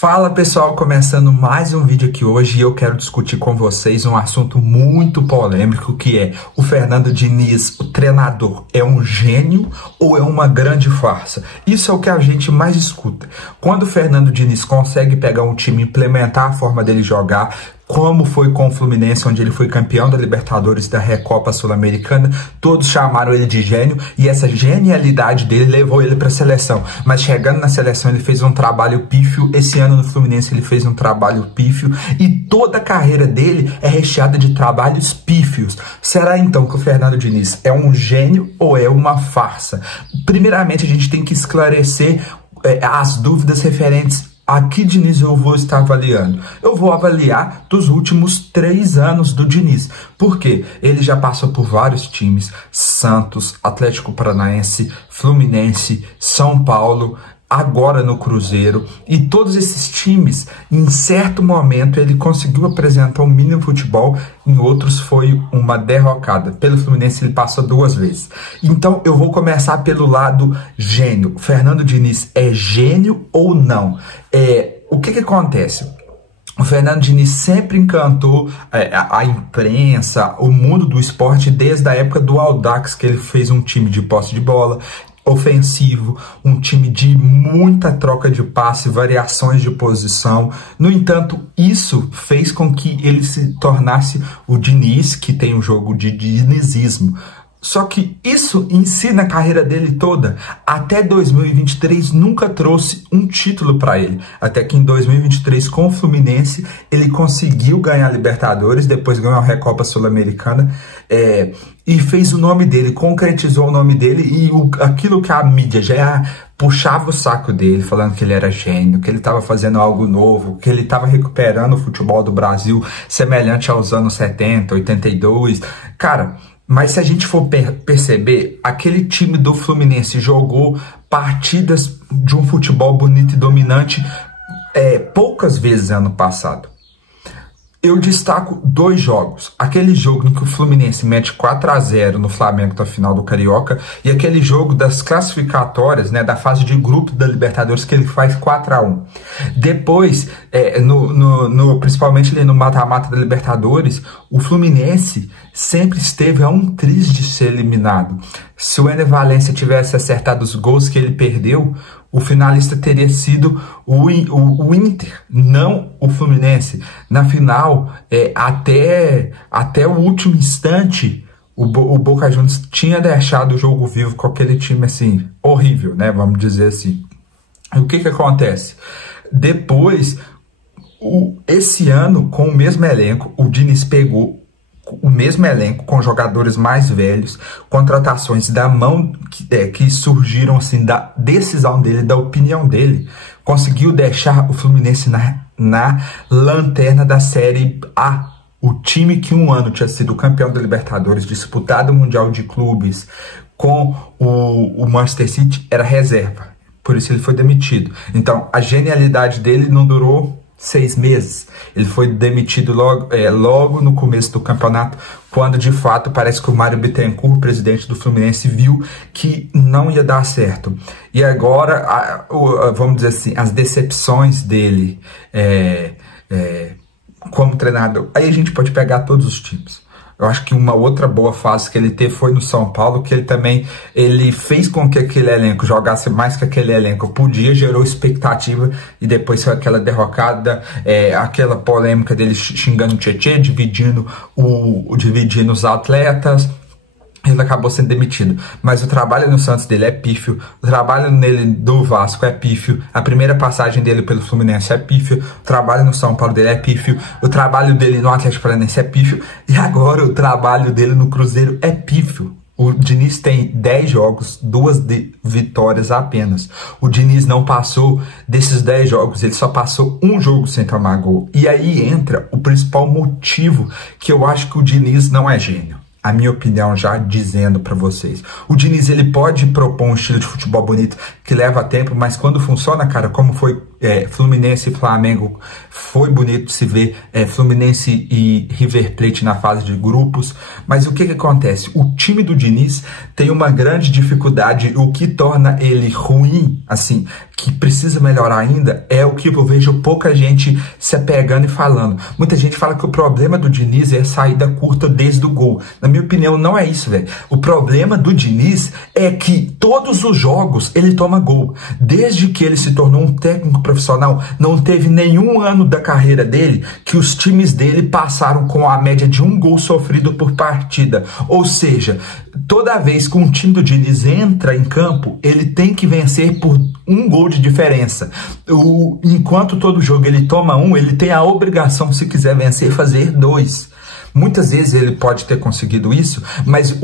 Fala pessoal, começando mais um vídeo aqui hoje e eu quero discutir com vocês um assunto muito polêmico que é o Fernando Diniz, o treinador, é um gênio ou é uma grande farsa? Isso é o que a gente mais escuta. Quando o Fernando Diniz consegue pegar um time, implementar a forma dele jogar, como foi com o Fluminense, onde ele foi campeão da Libertadores, da Recopa Sul-Americana, todos chamaram ele de gênio e essa genialidade dele levou ele para a seleção. Mas chegando na seleção ele fez um trabalho pífio, esse ano no Fluminense ele fez um trabalho pífio e toda a carreira dele é recheada de trabalhos pífios. Será então que o Fernando Diniz é um gênio ou é uma farsa? Primeiramente a gente tem que esclarecer as dúvidas referentes a que Diniz eu vou estar avaliando. Eu vou avaliar dos últimos 3 anos do Diniz. Por quê? Ele já passou por vários times. Santos, Atlético Paranaense, Fluminense, São Paulo, agora no Cruzeiro. E todos esses times, em certo momento, ele conseguiu apresentar um mínimo futebol. Em outros foi uma derrocada. Pelo Fluminense ele passou 2 vezes. Então eu vou começar pelo lado gênio. Fernando Diniz é gênio ou não? O que acontece? O Fernando Diniz sempre encantou a imprensa, o mundo do esporte, desde a época do Audax, que ele fez um time de posse de bola, ofensivo, um time de muita troca de passe, variações de posição. No entanto, isso fez com que ele se tornasse o Diniz, que tem um jogo de dinizismo. Só que isso em si, na carreira dele toda, até 2023 nunca trouxe um título para ele. Até que em 2023, com o Fluminense, ele conseguiu ganhar a Libertadores, depois ganhou a Recopa Sul-Americana, e fez o nome dele, concretizou o nome dele, e aquilo que a mídia já puxava o saco dele, falando que ele era gênio, que ele estava fazendo algo novo, que ele estava recuperando o futebol do Brasil, semelhante aos anos 70, 82. Cara, mas se a gente for perceber, aquele time do Fluminense jogou partidas de um futebol bonito e dominante poucas vezes ano passado. Eu destaco 2 jogos. Aquele jogo em que o Fluminense mete 4-0 no Flamengo na final do Carioca e aquele jogo das classificatórias, né, da fase de grupo da Libertadores, que ele faz 4-1. Depois, principalmente ali no mata-mata da Libertadores, o Fluminense sempre esteve a um triz de ser eliminado. Se o Ener Valencia tivesse acertado os gols que ele perdeu, o finalista teria sido o Inter, não o Fluminense. Na final, até o último instante, o Boca Juniors tinha deixado o jogo vivo com aquele time assim, horrível, né? Vamos dizer assim. E o que acontece? Depois, esse ano, com o mesmo elenco, o Diniz pegou o mesmo elenco, com jogadores mais velhos, contratações da mão que surgiram assim da decisão dele, da opinião dele, conseguiu deixar o Fluminense na lanterna da Série A. O time que um ano tinha sido campeão da Libertadores, disputado o Mundial de Clubes com o Manchester City, era reserva. Por isso ele foi demitido. Então a genialidade dele não durou 6 meses. Ele foi demitido logo no começo do campeonato, quando de fato parece que o Mário Bittencourt, presidente do Fluminense, viu que não ia dar certo. E agora, vamos dizer assim, as decepções dele como treinador, aí a gente pode pegar todos os times. Eu acho que uma outra boa fase que ele teve foi no São Paulo, que ele fez com que aquele elenco jogasse mais que aquele elenco podia, gerou expectativa, e depois foi aquela derrocada, aquela polêmica dele xingando o Tietê, dividindo os atletas. Ele acabou sendo demitido, mas o trabalho no Santos dele é pífio, o trabalho nele do Vasco é pífio, a primeira passagem dele pelo Fluminense é pífio, o trabalho no São Paulo dele é pífio, o trabalho dele no Atlético Paranaense é pífio, e agora o trabalho dele no Cruzeiro é pífio. O Diniz tem 10 jogos, 2 vitórias apenas. O Diniz não passou desses 10 jogos, ele só passou 1 jogo sem tomar gol. E aí entra o principal motivo que eu acho que o Diniz não é gênio. A minha opinião, já dizendo para vocês. O Diniz, ele pode propor um estilo de futebol bonito que leva tempo, mas quando funciona, cara, como foi Fluminense e Flamengo foi bonito de se ver, Fluminense e River Plate na fase de grupos, mas o que acontece? O time do Diniz tem uma grande dificuldade, o que torna ele ruim, assim, que precisa melhorar ainda, é o que eu vejo pouca gente se apegando e falando. Muita gente fala que o problema do Diniz é a saída curta desde o gol. Na minha opinião, não é isso, velho. O problema do Diniz é que todos os jogos ele toma gol. Desde que ele se tornou um técnico profissional, não teve nenhum ano da carreira dele que os times dele passaram com a média de 1 gol sofrido por partida. Ou seja, toda vez que um time do Diniz entra em campo, ele tem que vencer por 1 gol de diferença. Enquanto todo jogo ele toma 1, ele tem a obrigação, se quiser vencer, fazer 2. Muitas vezes ele pode ter conseguido isso, mas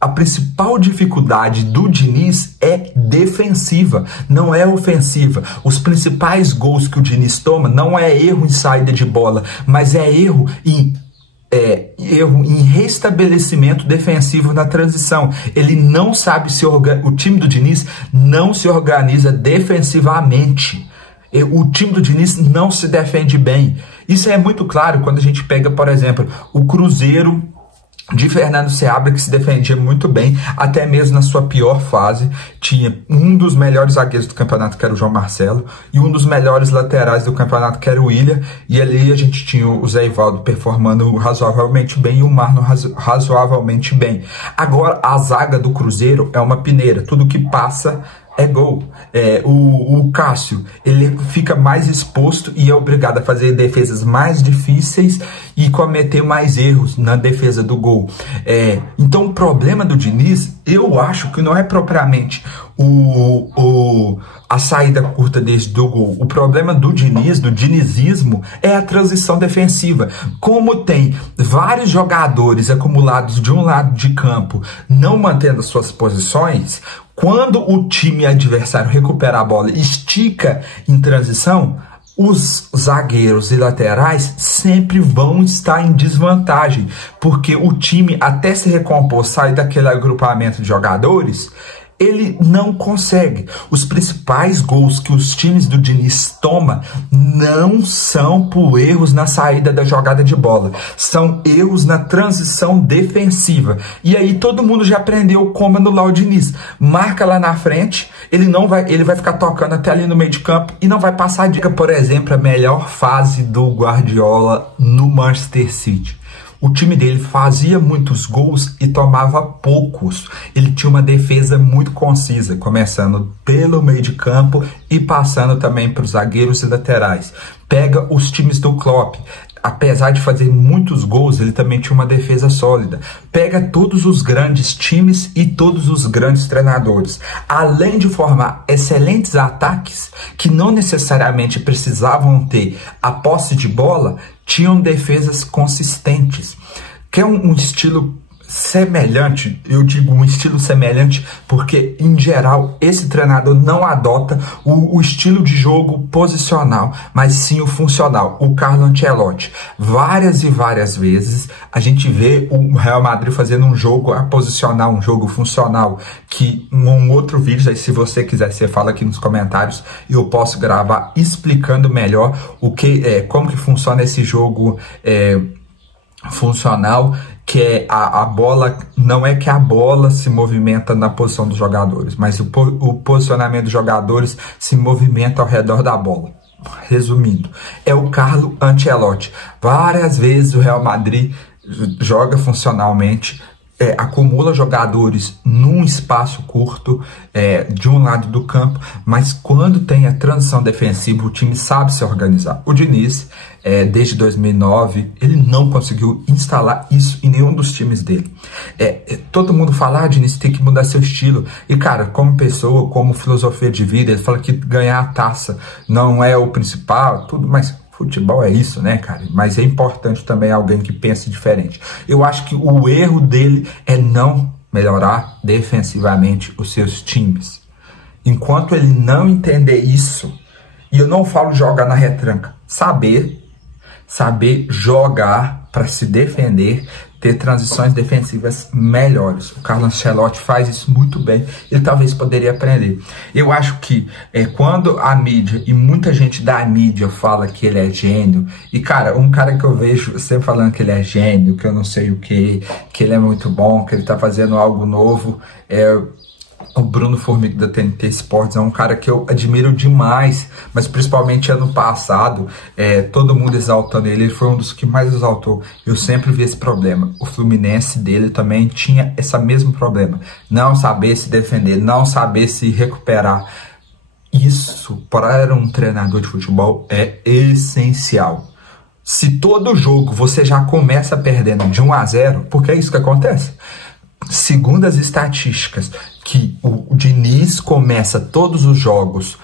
a principal dificuldade do Diniz é defensiva, não é ofensiva. Os principais gols que o Diniz toma não é erro em saída de bola, mas é erro em restabelecimento defensivo na transição. Ele não sabe o time do Diniz não se organiza defensivamente. O time do Diniz não se defende bem. Isso é muito claro quando a gente pega, por exemplo, o Cruzeiro de Fernando Seabra, que se defendia muito bem, até mesmo na sua pior fase. Tinha um dos melhores zagueiros do campeonato, que era o João Marcelo, e um dos melhores laterais do campeonato, que era o William, e ali a gente tinha o Zé Ivaldo performando razoavelmente bem e o Marlon razoavelmente bem. Agora, a zaga do Cruzeiro é uma peneira, tudo que passa é gol. O Cássio, ele fica mais exposto e é obrigado a fazer defesas mais difíceis e cometer mais erros na defesa do gol. Então o problema do Diniz, eu acho que não é propriamente a saída curta desde o gol. O problema do Diniz, do dinizismo, é a transição defensiva. Como tem vários jogadores acumulados de um lado de campo não mantendo as suas posições, quando o time adversário recupera a bola e estica em transição, os zagueiros e laterais sempre vão estar em desvantagem, porque o time, até se recompor, sair daquele agrupamento de jogadores, ele não consegue. Os principais gols que os times do Diniz tomam não são por erros na saída da jogada de bola, são erros na transição defensiva. E aí todo mundo já aprendeu como anular o Diniz. Marca lá na frente, ele vai ficar tocando até ali no meio de campo e não vai passar a dica. Por exemplo, a melhor fase do Guardiola no Manchester City. O time dele fazia muitos gols e tomava poucos. Ele tinha uma defesa muito concisa, começando pelo meio de campo e passando também para os zagueiros e laterais. Pega os times do Klopp. Apesar de fazer muitos gols, ele também tinha uma defesa sólida. Pega todos os grandes times e todos os grandes treinadores. Além de formar excelentes ataques, que não necessariamente precisavam ter a posse de bola, tinham defesas consistentes. Que é um estilo semelhante, eu digo um estilo semelhante porque, em geral, esse treinador não adota o estilo de jogo posicional, mas sim o funcional, o Carlo Ancelotti. Várias e várias vezes a gente vê o Real Madrid fazendo um jogo posicional, um jogo funcional, que um outro vídeo, aí se você quiser, você fala aqui nos comentários, e eu posso gravar explicando melhor como que funciona esse jogo funcional, que é a bola, não é que a bola se movimenta na posição dos jogadores, mas o posicionamento dos jogadores se movimenta ao redor da bola. Resumindo, é o Carlo Ancelotti. Várias vezes o Real Madrid joga funcionalmente, acumula jogadores num espaço curto de um lado do campo, mas quando tem a transição defensiva, o time sabe se organizar. O Diniz, desde 2009, ele não conseguiu instalar isso em nenhum dos times dele. Todo mundo fala, Diniz, tem que mudar seu estilo. E, cara, como pessoa, como filosofia de vida, ele fala que ganhar a taça não é o principal, tudo, mas futebol é isso, né, cara? Mas é importante também alguém que pense diferente. Eu acho que o erro dele é não melhorar defensivamente os seus times. Enquanto ele não entender isso, e eu não falo jogar na retranca, saber jogar para se defender, ter transições defensivas melhores. O Carlo Ancelotti faz isso muito bem, ele talvez poderia aprender. Eu acho que quando a mídia, e muita gente da mídia fala que ele é gênio, e cara, um cara que eu vejo sempre falando que ele é gênio, que eu não sei o que ele é muito bom, que ele tá fazendo algo novo, o Bruno Formiga da TNT Sports é um cara que eu admiro demais, mas principalmente ano passado, todo mundo exaltando ele foi um dos que mais exaltou. Eu sempre vi esse problema. O Fluminense dele também tinha esse mesmo problema. Não saber se defender, não saber se recuperar. Isso, para um treinador de futebol, é essencial. Se todo jogo você já começa perdendo de 1-0, porque é isso que acontece. Segundo as estatísticas, que o Diniz começa todos os jogos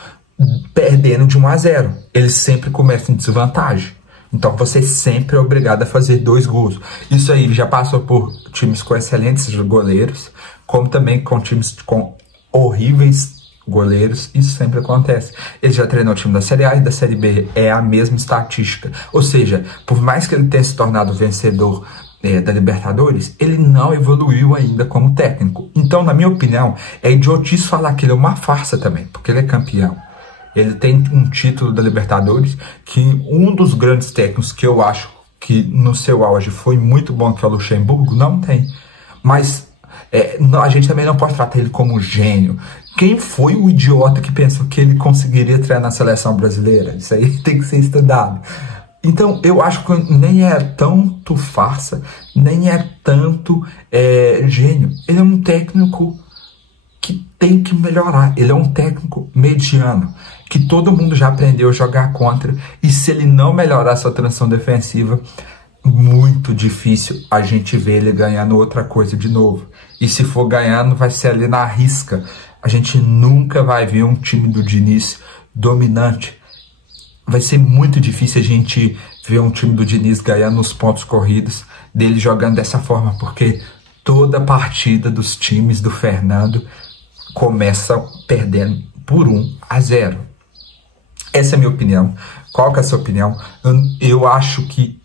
perdendo de 1-0. Ele sempre começa em desvantagem. Então você sempre é obrigado a fazer 2 gols. Isso aí já passou por times com excelentes goleiros, como também com times com horríveis goleiros. Isso sempre acontece. Ele já treinou o time da Série A e da Série B. É a mesma estatística. Ou seja, por mais que ele tenha se tornado vencedor da Libertadores, ele não evoluiu ainda como técnico. Então, na minha opinião, é idiotice falar que ele é uma farsa também, porque ele é campeão. Ele tem um título da Libertadores, que um dos grandes técnicos que eu acho que no seu auge foi muito bom, que é o Luxemburgo, não tem. Mas a gente também não pode tratar ele como gênio. Quem foi o idiota que pensou que ele conseguiria treinar a seleção brasileira? Isso aí tem que ser estudado. Então, eu acho que nem é tanto farsa, nem é tanto gênio. Ele é um técnico que tem que melhorar. Ele é um técnico mediano, que todo mundo já aprendeu a jogar contra. E se ele não melhorar sua transição defensiva, muito difícil a gente ver ele ganhando outra coisa de novo. E se for ganhando, vai ser ali na risca. A gente nunca vai ver um time do Diniz dominante. Vai ser muito difícil a gente ver um time do Diniz ganhando os pontos corridos, dele jogando dessa forma, porque toda partida dos times do Fernando começa perdendo por 1-0. Essa é a minha opinião. Qual que é a sua opinião? Eu acho que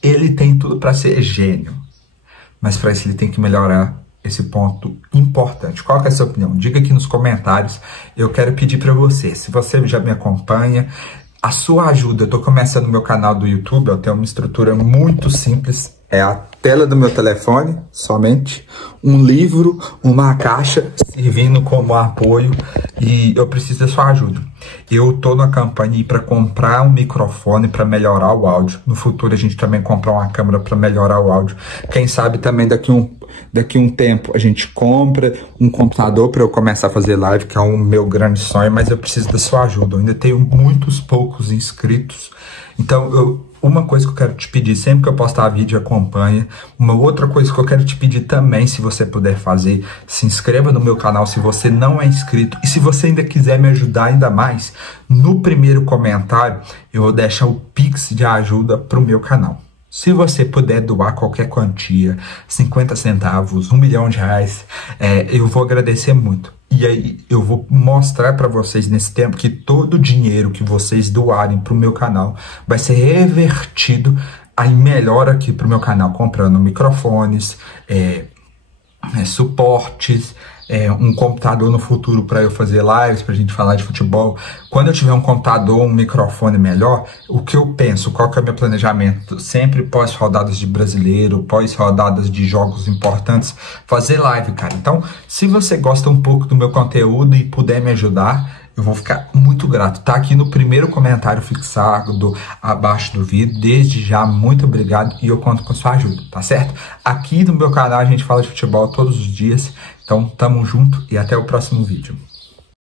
ele tem tudo para ser gênio, mas para isso ele tem que melhorar esse ponto importante. Qual que é a sua opinião? Diga aqui nos comentários. Eu quero pedir para você, se você já me acompanha, a sua ajuda. Eu estou começando o meu canal do YouTube, eu tenho uma estrutura muito simples. É a tela do meu telefone, somente, um livro, uma caixa servindo como apoio, e eu preciso da sua ajuda. Eu estou na campanha para comprar um microfone para melhorar o áudio. No futuro a gente também comprar uma câmera para melhorar o áudio. Quem sabe também daqui um tempo a gente compra um computador para eu começar a fazer live, que é um meu grande sonho, mas eu preciso da sua ajuda. Eu ainda tenho poucos inscritos. Então, uma coisa que eu quero te pedir, sempre que eu postar vídeo, acompanha. Uma outra coisa que eu quero te pedir também, se você puder fazer, se inscreva no meu canal se você não é inscrito. E se você ainda quiser me ajudar ainda mais, no primeiro comentário eu vou deixar o Pix de ajuda para o meu canal. Se você puder doar qualquer quantia, 50 centavos, 1 milhão de reais, eu vou agradecer muito. E aí eu vou mostrar para vocês nesse tempo que todo o dinheiro que vocês doarem para o meu canal vai ser revertido em melhora aqui para o meu canal, comprando microfones, suportes, um computador no futuro para eu fazer lives, para a gente falar de futebol. Quando eu tiver um computador, um microfone melhor, o que eu penso, qual que é o meu planejamento? Sempre pós-rodadas de brasileiro, pós-rodadas de jogos importantes, fazer live, cara. Então, se você gosta um pouco do meu conteúdo e puder me ajudar, eu vou ficar muito grato. Tá aqui no primeiro comentário fixado abaixo do vídeo. Desde já, muito obrigado e eu conto com a sua ajuda, tá certo? Aqui no meu canal a gente fala de futebol todos os dias. Então, tamo junto e até o próximo vídeo.